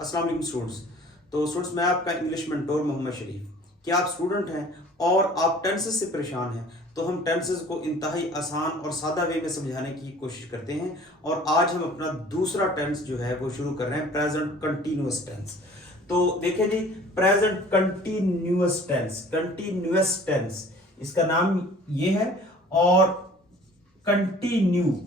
अस्सलाम वालेकुम स्टूडेंट्स। तो स्टूडेंट्स, मैं आपका इंग्लिश मेंटोर मोहम्मद शरीफ। क्या आप स्टूडेंट हैं और आप टेंसेस से परेशान हैं? तो हम टेंसेस को इंतहाई आसान और सादा वे में समझाने की कोशिश करते हैं और आज हम अपना दूसरा टेंस जो है वो शुरू कर रहे हैं, प्रेजेंट कंटिन्यूअस टेंस। तो देखिए जी, present continuous tense, continuous tense इसका नाम ये है। और कंटिन्यू,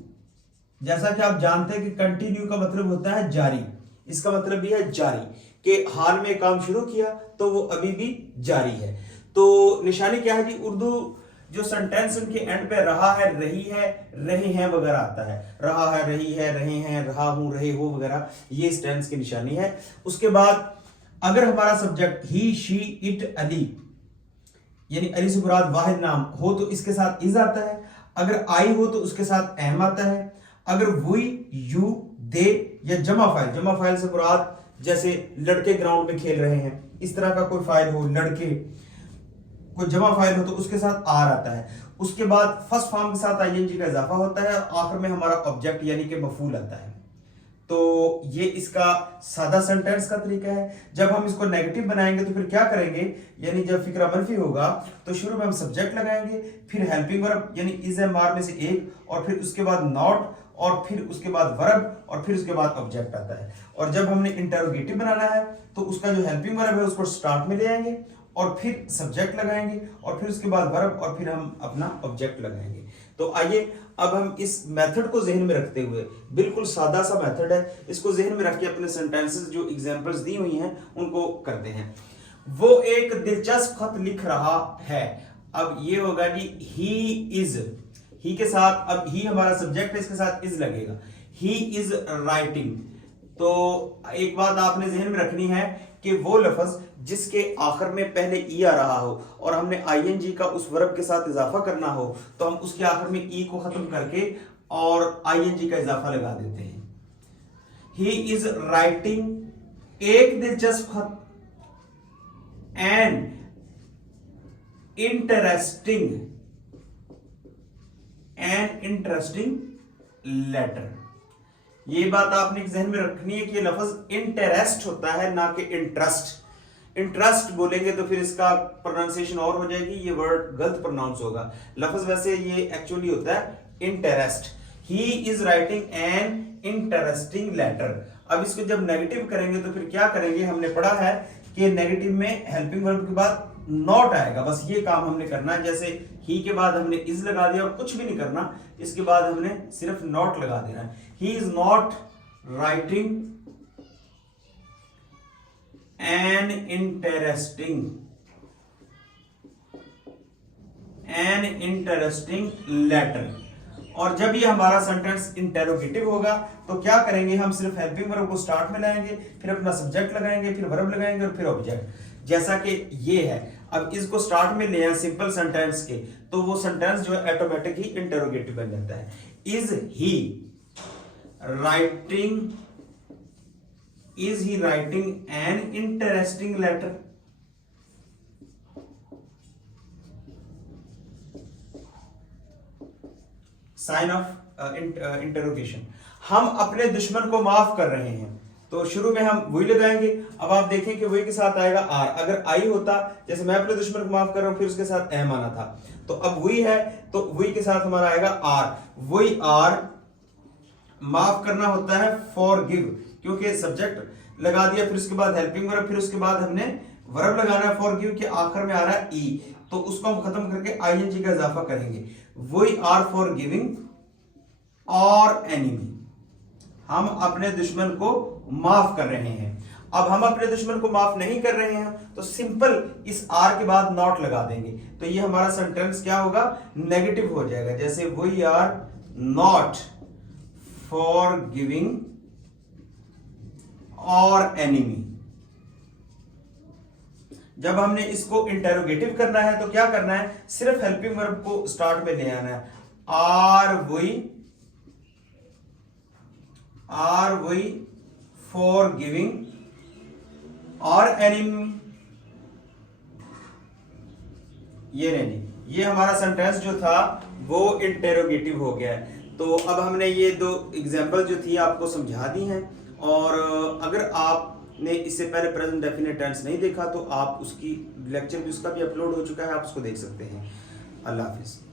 जैसा कि आप जानते हैं कि कंटिन्यू का मतलब होता है जारी। इसका मतलब भी है जारी, कि हाल में काम शुरू किया तो वो अभी भी जारी है। तो निशानी क्या है जी? उर्दू जो सेंटेंस उनके एंड पे रहा है, रही है, रहे हैं वगैरह आता है। रहा है, रही है, रहे हैं, रहा हूं, रहे हो वगैरह, ये इस टेंस की निशानी है। उसके बाद अगर हमारा subject he, she, it, Ali, यानी अली से मुराद वाहिद नाम हो तो इसके साथ इज आता है। अगर आई हो तो उसके साथ एम आता है। अगर वी, यू, दे या जमा फाइल से मुराद जैसे लड़के ग्राउंड में खेल रहे हैं, इस तरह का कोई फाइल हो, लड़के, कोई जमा फाइल हो तो उसके साथ आर आता है। उसके बाद फर्स्ट फॉर्म के साथ आईएनजी का इजाफा होता है और आखिर में हमारा ऑब्जेक्ट यानी कि मफूल आता है। तो ये इसका सादा सेंटेंस का तरीका है। जब हम इसको नेगेटिव बनाएंगे तो फिर क्या करेंगे, यानी जब फिक्रा मनफी होगा तो शुरू में हम सब्जेक्ट लगाएंगे, फिर हेल्पिंग वर्ब यानी इज एम आर में से एक, और फिर उसके बाद नॉट, और फिर उसके बाद वर्ब, और फिर उसके बाद ऑब्जेक्ट आता है। और जब हमने इंटरोगेटिव बनाना है तो उसका जो हेल्पिंग वर्ब है उसको स्टार्ट में ले आएंगे और फिर सब्जेक्ट लगाएंगे और फिर उसके बाद वर्ब और फिर हम अपना ऑब्जेक्ट लगाएंगे। तो आइए अब हम इस मेथड को जहन में रखते हुए, बिल्कुल सादा सा मेथड है, इसको जहन में रख के अपने सेंटेंसेस जो एग्जांपल्स दी हुई हैं उनको करते हैं। वो एक दिलचस्प खत लिख रहा है। अब ये होगा जी ही इज, ही के साथ, अब ही हमारा सब्जेक्ट है, इसके साथ इज लगेगा। ही इज राइटिंग। तो एक बात आपने जहन में रखनी है कि वो लफ्ज जिसके आखिर में पहले ई आ रहा हो और हमने आईएनजी का उस वर्ब के साथ इजाफा करना हो तो हम उसके आखिर में ई को खत्म करके और आईएनजी का इजाफा लगा देते हैं। ही इज राइटिंग एक दिलचस्प खत, an interesting, an interesting letter. ये बात आपने जहन में रखनी है कि ये लफ्ज इंटरेस्ट होता है, ना कि इंटरेस्ट। इंटरेस्ट बोलेंगे तो फिर इसका प्रोनाउंसिएशन और हो जाएगी, ये वर्ड गलत प्रोनाउंस होगा। लफ्ज वैसे ये एक्चुअली होता है interest. He is writing an interesting letter. अब इसको जब नेगेटिव करेंगे तो फिर क्या करेंगे? हमने पढ़ा है कि नेगेटिव में हेल्पिंग वर्ब के बाद नॉट आएगा, बस ये काम हमने करना है। जैसे ही के बाद हमने इज लगा दिया और कुछ भी नहीं करना, इसके बाद हमने सिर्फ नॉट लगा देना है। He is not writing an interesting letter. और जब ये हमारा सेंटेंस इंटेरोगेटिव होगा तो क्या करेंगे? हम सिर्फ हेल्पिंग वर्ब को स्टार्ट में लाएंगे, फिर अपना सब्जेक्ट लगाएंगे, फिर वर्ब लगाएंगे और फिर ऑब्जेक्ट, जैसा कि ये है। अब इसको स्टार्ट में ले आए सिंपल सेंटेंस के, तो वो सेंटेंस जो है ऑटोमेटिक ही इंटेरोगेटिव बन जाता है। Is he writing, is he writing an interesting letter? Sign of interrogation. हम अपने दुश्मन को माफ कर रहे हैं, तो शुरू में हम वही लगाएंगे। अब आप देखें कि वही के साथ आएगा आर। अगर आई होता, जैसे मैं अपने दुश्मन को माफ कर रहा हूं, फिर उसके साथ एम आना था, तो अब वही है तो वही के साथ हमारा आएगा आर। वही आर, माफ करना होता है फॉर गिव, क्योंकि सब्जेक्ट लगा दिया, फिर उसके बाद हेल्पिंग वर्ब, फिर उसके बाद हमने वर्ब लगाना है फॉर गिव के आखिर में आ रहा है ई, तो उसको हम खत्म करके आईएनजी का इजाफा करेंगे। वही are for giving our enemy. हम अपने दुश्मन को माफ कर रहे हैं। अब हम अपने दुश्मन को माफ नहीं कर रहे हैं तो सिंपल इस आर के बाद नॉट लगा देंगे, तो ये हमारा सेंटेंस क्या होगा? नेगेटिव हो जाएगा। जैसे we are not forgiving our enemy. जब हमने इसको इंटेरोगेटिव करना है तो क्या करना है? सिर्फ हेल्पिंग वर्ब को स्टार्ट में ले आना है। Are we for giving our enemy? ये नहीं, ये हमारा सेंटेंस जो था वो इंटेरोगेटिव हो गया है। तो अब हमने ये दो एग्जांपल जो थी आपको समझा दी हैं, और अगर आप ने इससे पहले प्रेजेंट डेफिनेट टेंस नहीं देखा तो आप उसकी लेक्चर भी उसका भी अपलोड हो चुका है, आप उसको देख सकते हैं। अल्लाह हाफिज़।